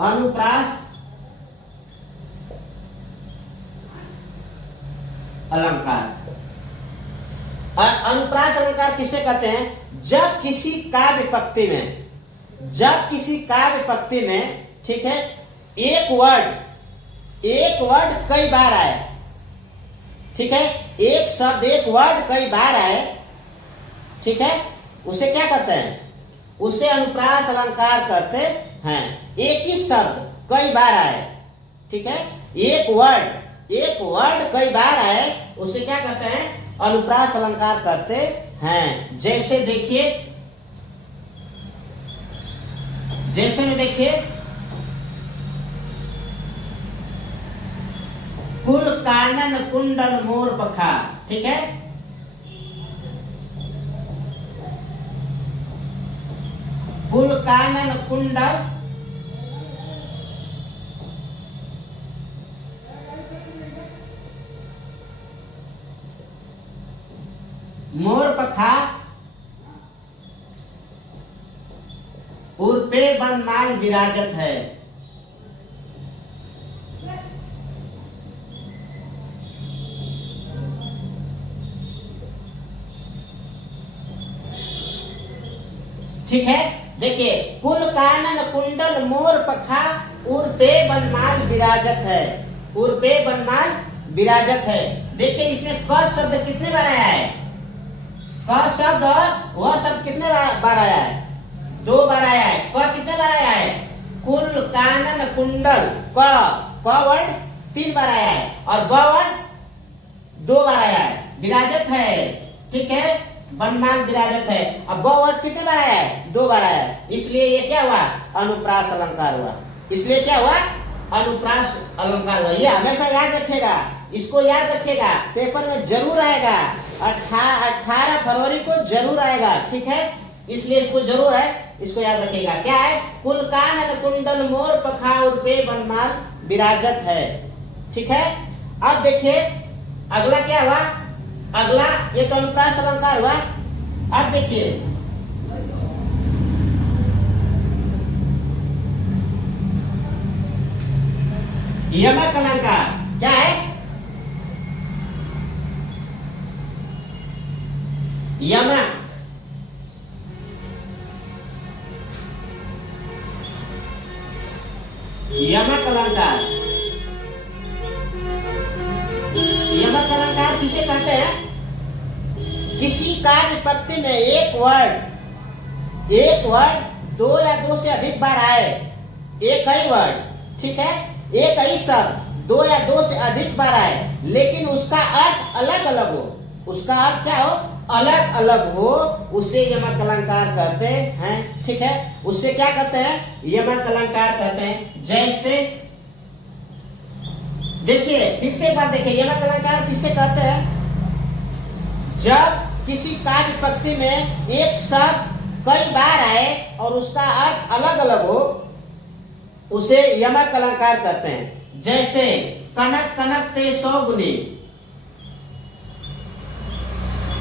अनुप्रास अलंकार। अनुप्रास अलंकार किसे कहते हैं? जब किसी काव्य पंक्ति में, ठीक है, एक वर्ड कई बार आए, ठीक है, एक शब्द एक वर्ड कई बार आए, ठीक है, उसे क्या कहते हैं? उसे अनुप्रास अलंकार कहते हैं। एक ही शब्द कई बार आए, ठीक है, एक वर्ड कई बार आए, उसे क्या कहते हैं? अनुप्रास अलंकार कहते हैं। जैसे में देखिए, कुल कानन कुंडल मोर पखा, ठीक है, कुल कानन कुंडल मोर पखा उर्पे बनमाल विराजत है। ठीक है, देखिए, कुल कानन कुंडल मोर पखा उर्पे बनमाल विराजत है, उर्पे बनमाल विराजत है। देखिए इसमें क शब्द कितने बार आया है? क शब्द और वह शब्द कितने बार आया है? 2 बार आया है। क कितने बार आया है? कुल कानन कुंडल, क वर्ड 3 बार आया है और ब वर्ड 2 बार आया है। विराजत है, ठीक है, बनमाल विराजत है। अब ब वर्ड कितने बार आया है? 2 बार आया है। इसलिए ये क्या हुआ? अनुप्रास अलंकार हुआ। इसलिए क्या हुआ? अनुप्रास अलंकार हुआ। ये हमेशा याद रखिएगा, इसको याद रखिएगा, पेपर में जरूर आएगा। 18 फरवरी को जरूर आएगा, ठीक है, इसलिए इसको जरूर है, इसको याद रखिएगा। क्या है? कुल कानन कुंडल मोर पखा उर्पे बनमाल विराजत है, ठीक है। अब देखिए अगला क्या हुआ? अगला ये तो अनुप्रास अलंकार हुआ। अब देखिए यमक अलंकार क्या है? यमक, यमक अलंकार, यमक अलंकार किसे कहते हैं? किसी कार्य पंक्ति में एक वर्ड 2 या 2 से अधिक बार आए, एक ही वर्ड, ठीक है, एक ही शब्द 2 या 2 से अधिक बार आए, लेकिन उसका अर्थ अलग अलग हो, उसका अर्थ क्या हो? अलग अलग हो, उसे यमक अलंकार कहते हैं, ठीक है। उसे क्या कहते हैं? यमक अलंकार कहते हैं। जैसे देखिए, फिर से एक बार देखिए, यमक अलंकार किसे कहते हैं? जब किसी काव्य पंक्ति में एक शब्द कई बार आए और उसका अर्थ अलग अलग हो, उसे यमक अलंकार कहते हैं। जैसे कनक कनक ते 100 गुनी,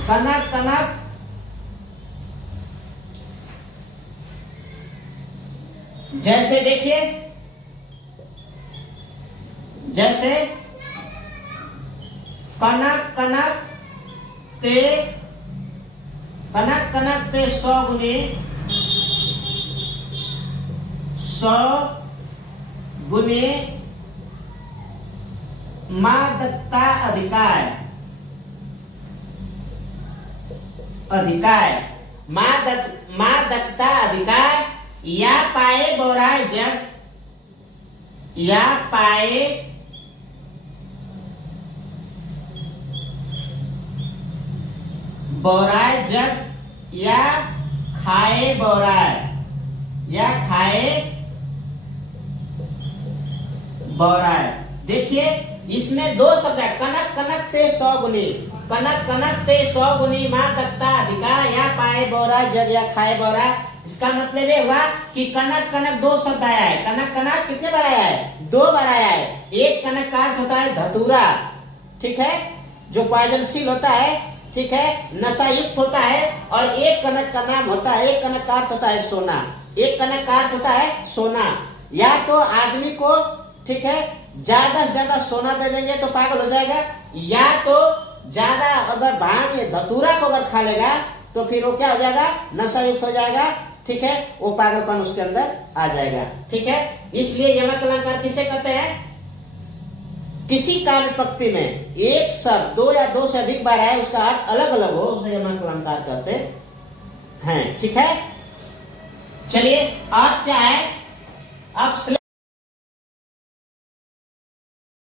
कनक कनक जैसे देखिए, जैसे कनक कनक ते 100 गुनी 100 गुनी मां दत्ता अधिकार, अधिकार, मां दत्ता अधिकार, या पाए बोराय जग, या पाए बोराय जग, या खाए बोराय, या खाए बोराय। देखिए इसमें 2 शब्द है, कनक कनक ते 100 गुनी, कनक कनक ते 100 गुनी मां दत्ता अधिकार, या पाए बोराय जग, या खाए बोराय। इसका मतलब ये हुआ कि कनक कनक 2 शब्द आया है। कनक कनक कितने बार आया है? 2 बार आया है। एक कनक का अर्थ होता है धतूरा, ठीक है, जो पायजनशील होता है, ठीक है, नशा युक्त होता है। और एक कनक का नाम होता है, एक कनक का अर्थ होता है सोना, एक कनक का अर्थ होता है सोना। या तो आदमी को, ठीक है, ज्यादा से ज्यादा सोना दे देंगे तो पागल हो जाएगा, या तो ज्यादा अगर भांग या धतूरा को अगर खा लेगा तो फिर वो क्या हो जाएगा, नशा युक्त हो जाएगा, ठीक है, वो पागलपन उसके अंदर आ जाएगा, ठीक है। इसलिए यमक अलंकार किसे कहते हैं? किसी काव्य पंक्ति में एक शब्द दो या दो से अधिक बार आए, उसका अर्थ अलग अलग हो, उसे यमक अलंकार कहते हैं, ठीक है। चलिए अब क्या है, अब